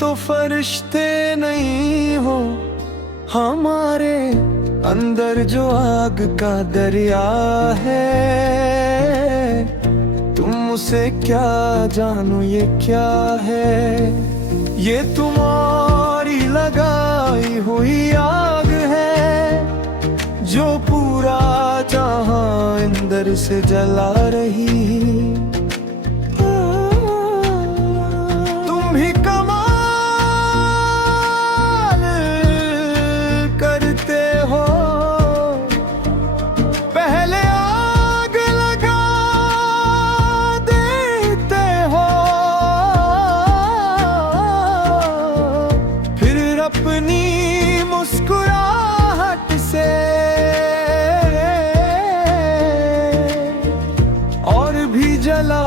तो फरिश्ते नहीं हो, हमारे अंदर जो आग का दरिया है। तुम उसे क्या जानो ये क्या है, ये तुम्हारी लगाई हुई आग है जो पूरा जहां अंदर से जला रही। तुम भी कमाल करते हो, पहले आग लगा देते हो, फिर अपनी मुस्कुराहट से और भी जला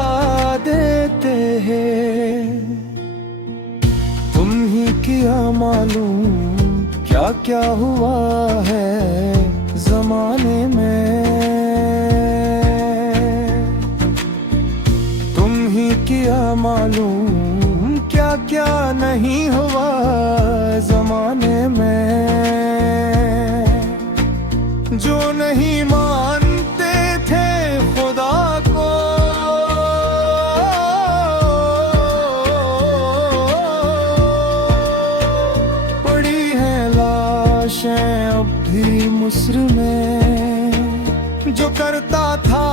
देते हैं। तुम ही किया मालूम क्या क्या हुआ है जमाने में, तुम ही किया मालूम क्या क्या नहीं हुआ जमाने में। जो नहीं मानते थे खुदा को, पड़ी है लाशें अब भी मुस्र में। जो करता था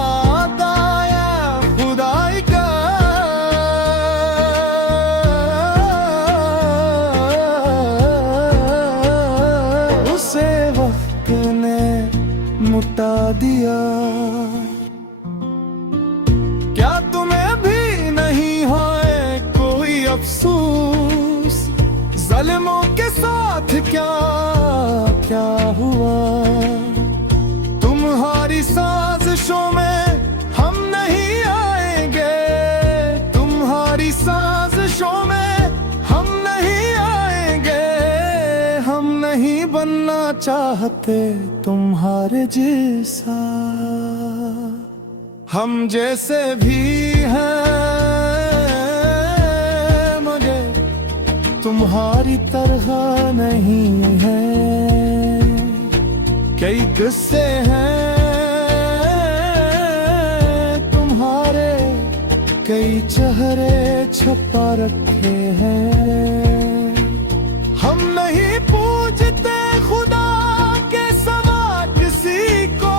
दाया खुदाई का, उसे वक्त ने मुटा दिया। क्या तुम्हें भी नहीं है कोई अफसोस, ज़ालिमों के साथ क्या क्या हुआ। तुम्हारी साजिशों में हम नहीं आएंगे, तुम्हारी साजिशों में हम नहीं आएंगे। हम नहीं बनना चाहते तुम्हारे जैसा, हम जैसे भी हैं मगर तुम्हारी तरह नहीं है। कई गुस्से हैं तुम्हारे, कई चेहरे छुपा रखे हैं। हम नहीं पूछते खुदा के सवा किसी को,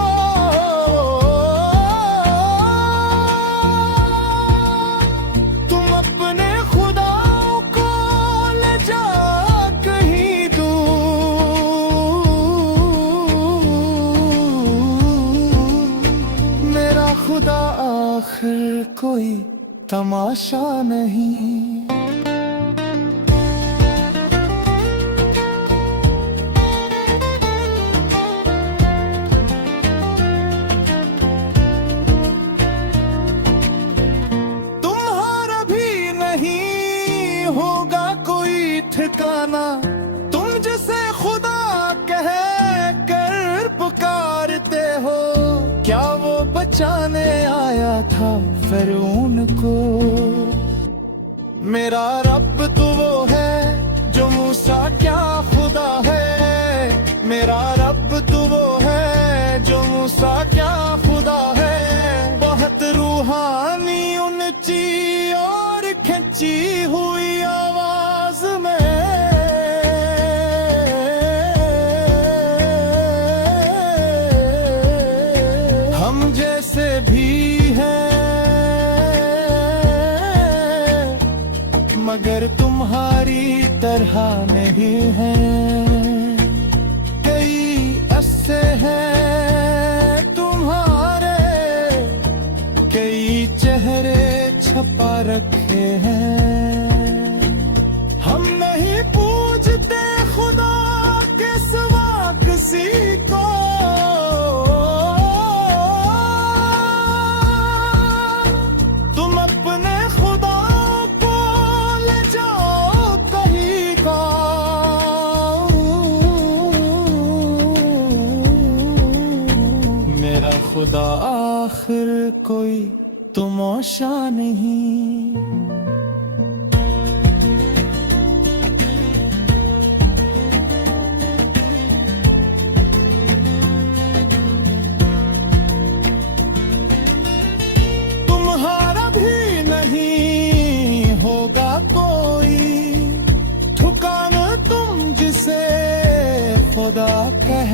तुम अपने खुदा को ले जा कहीं दूर। मेरा खुदा आखिर कोई तमाशा नहीं। तुम्हारा भी नहीं होगा कोई ठिकाना, तुम जिसे खुदा कह कर पुकारते हो। क्या वो बचाने आया था फिरौन को? मेरा रब तो वो है जो मूसा क्या खुदा है। मेरा रब तो वो है जो मूसा क्या खुदा है। बहुत रूहानी ऊंची और खिंची हुई आवाज में हम जैसे भी हैं मगर तुम्हारी तरह नहीं है। कई ऐसे हैं तुम्हारे, कई चेहरे छपा रखे हैं। हम नहीं पूछते खुदा के सिवा किसी को, तुम अपने खुदा को ले जाओ कहीं का। मेरा खुदा आखिर कोई तमाशा नहीं।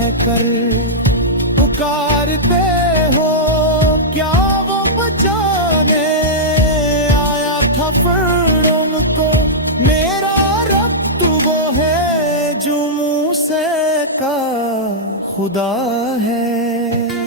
कहकर पुकारते हो, क्या वो बचाने आया था फिर को? मेरा रब तू वो है जो मूसा का खुदा है।